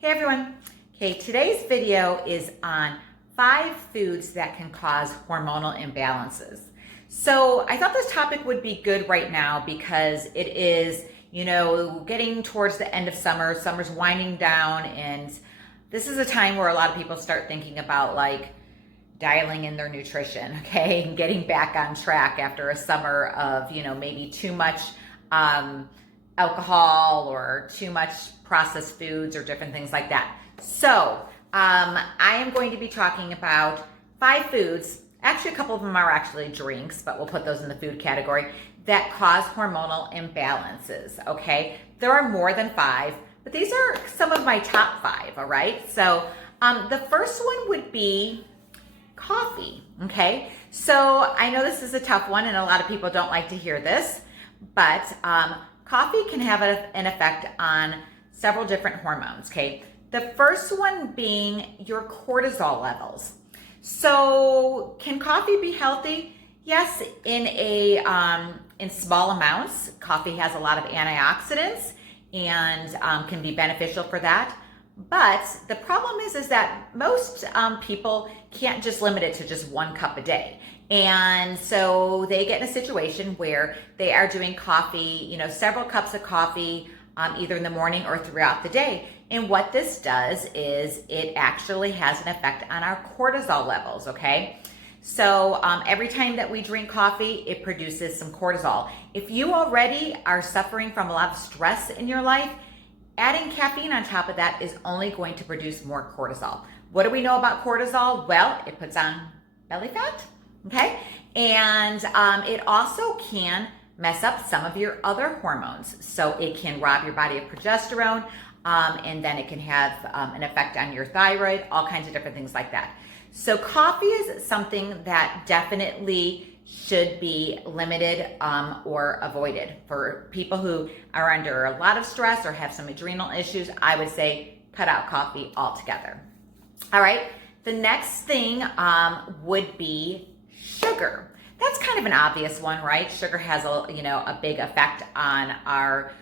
Hey everyone. Okay, today's video is on 5 foods that can cause hormonal imbalances. So I thought this topic would be good right now because it is, getting towards the end of summer. Summer's winding down, and this is a time where a lot of people start thinking about like dialing in their nutrition, okay, and getting back on track after a summer of, maybe too much alcohol or too much processed foods or different things like that. So I am going to be talking about 5 foods. Actually, a couple of them are actually drinks, but we'll put those in the food category that cause hormonal imbalances, okay? There are more than 5, but these are some of my top 5, all right? So the first one would be coffee, okay? So I know this is a tough one and a lot of people don't like to hear this, but coffee can have an effect on several different hormones, okay? The first one being your cortisol levels. So can coffee be healthy? Yes, in small amounts. Coffee has a lot of antioxidants and can be beneficial for that. But the problem is that most people can't just limit it to just 1 cup a day. And so they get in a situation where they are doing coffee, several cups of coffee, either in the morning or throughout the day. And what this does is it actually has an effect on our cortisol levels, okay? So every time that we drink coffee, it produces some cortisol. If you already are suffering from a lot of stress in your life, adding caffeine on top of that is only going to produce more cortisol. What do we know about cortisol? Well, it puts on belly fat, okay? And it also can mess up some of your other hormones. So it can rob your body of progesterone, and then it can have an effect on your thyroid, all kinds of different things like that. So coffee is something that definitely should be limited or avoided. For people who are under a lot of stress or have some adrenal issues, I would say cut out coffee altogether. All right, the next thing would be sugar. That's kind of an obvious one, right? Sugar has a big effect on our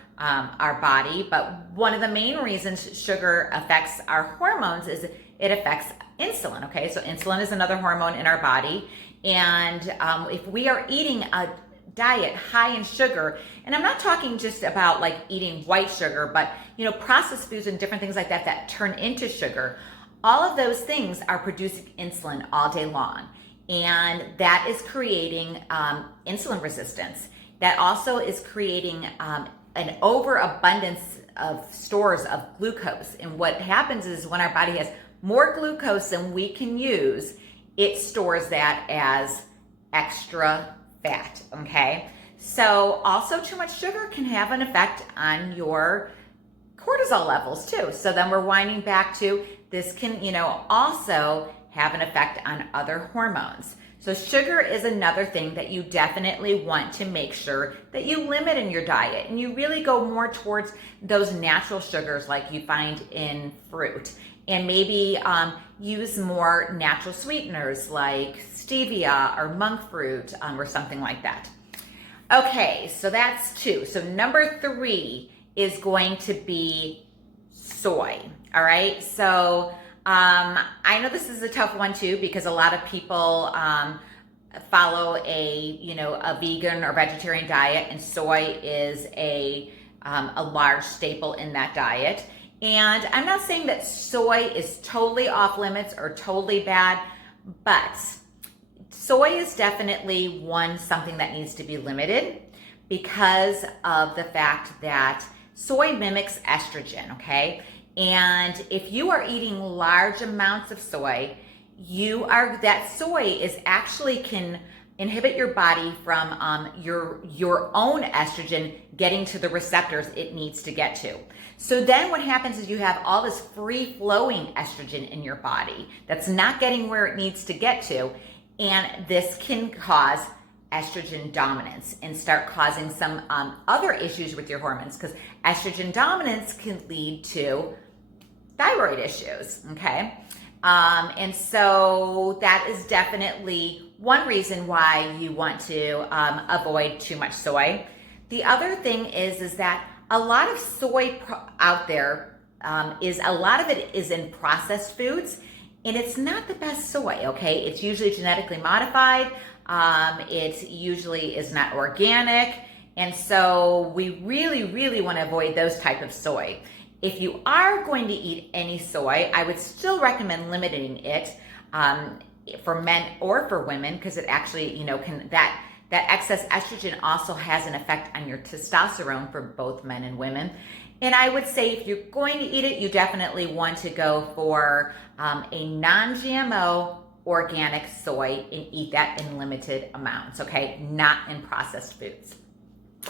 body, but one of the main reasons sugar affects our hormones is it affects insulin, okay? So insulin is another hormone in our body, and if we are eating a diet high in sugar, and I'm not talking just about like eating white sugar, but processed foods and different things like that that turn into sugar, all of those things are producing insulin all day long. And that is creating insulin resistance. That also is creating an overabundance of stores of glucose. And what happens is when our body has more glucose than we can use, it stores that as extra fat, okay? So also too much sugar can have an effect on your cortisol levels too. So then we're winding back to this can, also have an effect on other hormones. So sugar is another thing that you definitely want to make sure that you limit in your diet, and you really go more towards those natural sugars like you find in fruit, and maybe use more natural sweeteners like stevia or monk fruit or something like that. Okay, so that's 2. So number 3 is going to be soy. All right, so I know this is a tough one too because a lot of people follow a vegan or vegetarian diet, and soy is a large staple in that diet. And I'm not saying that soy is totally off limits or totally bad, but soy is definitely something that needs to be limited because of the fact that soy mimics estrogen, okay? And if you are eating large amounts of soy, that soy is actually can inhibit your body from your own estrogen getting to the receptors it needs to get to. So then what happens is you have all this free-flowing estrogen in your body that's not getting where it needs to get to, and this can cause estrogen dominance and start causing some other issues with your hormones, because estrogen dominance can lead to thyroid issues, okay? And so that is definitely one reason why you want to avoid too much soy. The other thing is that a lot of soy out there is a lot of it is in processed foods, and it's not the best soy, okay? It's usually genetically modified. It usually is not organic. And so we really, really want to avoid those type of soy. If you are going to eat any soy, I would still recommend limiting it for men or for women, because it actually, that excess estrogen also has an effect on your testosterone for both men and women. And I would say if you're going to eat it, you definitely want to go for a non-GMO organic soy and eat that in limited amounts, okay? Not in processed foods.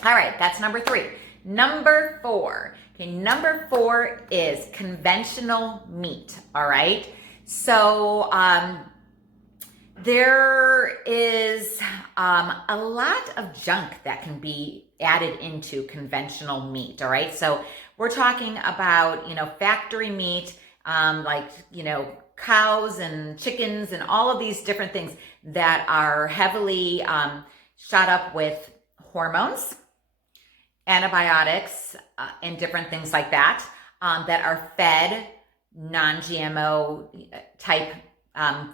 All right, that's number 3. Number 4. Okay, number 4 is conventional meat, all right? So there is a lot of junk that can be added into conventional meat, all right? So we're talking about, factory meat, like, cows and chickens and all of these different things that are heavily shot up with hormones, antibiotics, and different things like that, that are fed non-GMO type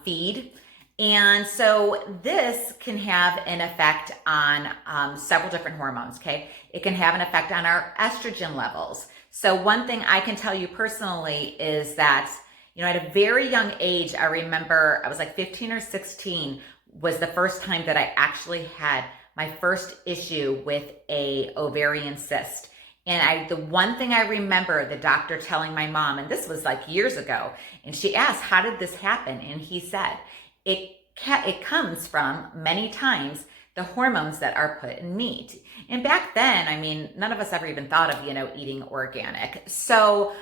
feed. And so this can have an effect on several different hormones, okay? It can have an effect on our estrogen levels. So one thing I can tell you personally is that, at a very young age, I remember I was like 15 or 16 was the first time that I actually had my first issue with a ovarian cyst. And the one thing I remember the doctor telling my mom, and this was like years ago, and she asked, how did this happen? And he said, it comes from many times the hormones that are put in meat. And back then, none of us ever even thought of, eating organic. So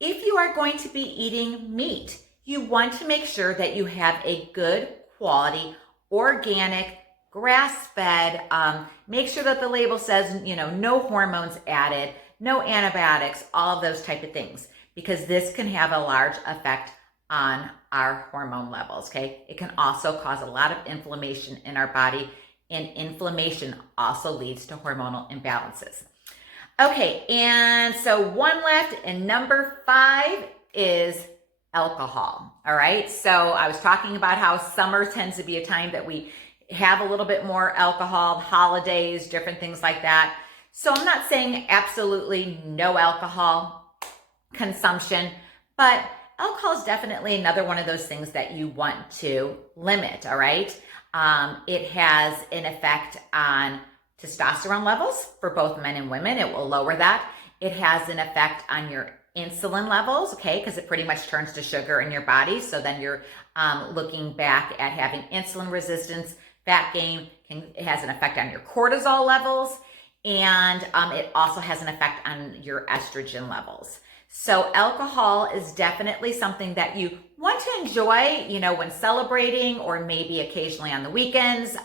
if you are going to be eating meat, you want to make sure that you have a good quality, organic, grass-fed, make sure that the label says, no hormones added, no antibiotics, all of those type of things, because this can have a large effect on our hormone levels, okay? It can also cause a lot of inflammation in our body, and inflammation also leads to hormonal imbalances. Okay, and so one left, and number 5 is alcohol, all right? So I was talking about how summer tends to be a time that we have a little bit more alcohol, holidays, different things like that. So I'm not saying absolutely no alcohol consumption, but alcohol is definitely another one of those things that you want to limit, all right? It has an effect on testosterone levels for both men and women. It will lower that. It has an effect on your insulin levels, okay, because it pretty much turns to sugar in your body. So then you're looking back at having insulin resistance, fat gain. It has an effect on your cortisol levels, and it also has an effect on your estrogen levels. So alcohol is definitely something that you want to enjoy, when celebrating, or maybe occasionally on the weekends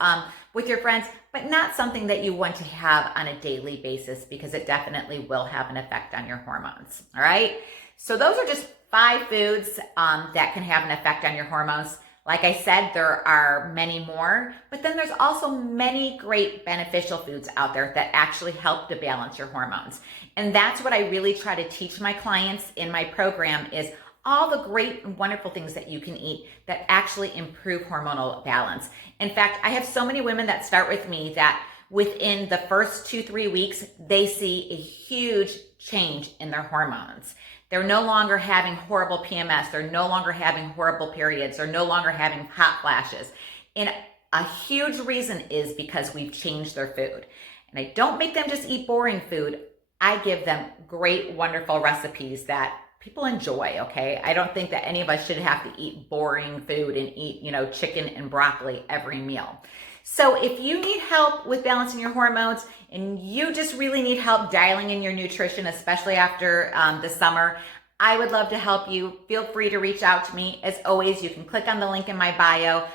with your friends, but not something that you want to have on a daily basis, because it definitely will have an effect on your hormones. All right. So those are just 5 foods that can have an effect on your hormones. Like I said, there are many more, but then there's also many great beneficial foods out there that actually help to balance your hormones. And that's what I really try to teach my clients in my program, is all the great and wonderful things that you can eat that actually improve hormonal balance. In fact, I have so many women that start with me that within the first 2-3 weeks, they see a huge change in their hormones. They're no longer having horrible PMS. They're no longer having horrible periods. They're no longer having hot flashes. And a huge reason is because we've changed their food. And I don't make them just eat boring food. I give them great, wonderful recipes that people enjoy, okay? I don't think that any of us should have to eat boring food and eat, chicken and broccoli every meal. So if you need help with balancing your hormones, and you just really need help dialing in your nutrition, especially after the summer, I would love to help you. Feel free to reach out to me. As always, you can click on the link in my bio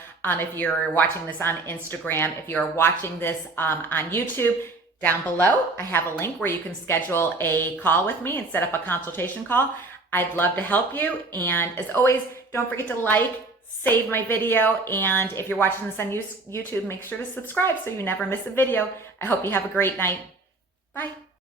if you're watching this on Instagram. If you're watching this on YouTube, down below, I have a link where you can schedule a call with me and set up a consultation call. I'd love to help you. And as always, don't forget to like, save my video, and if you're watching this on YouTube, make sure to subscribe so you never miss a video. I hope you have a great night. Bye.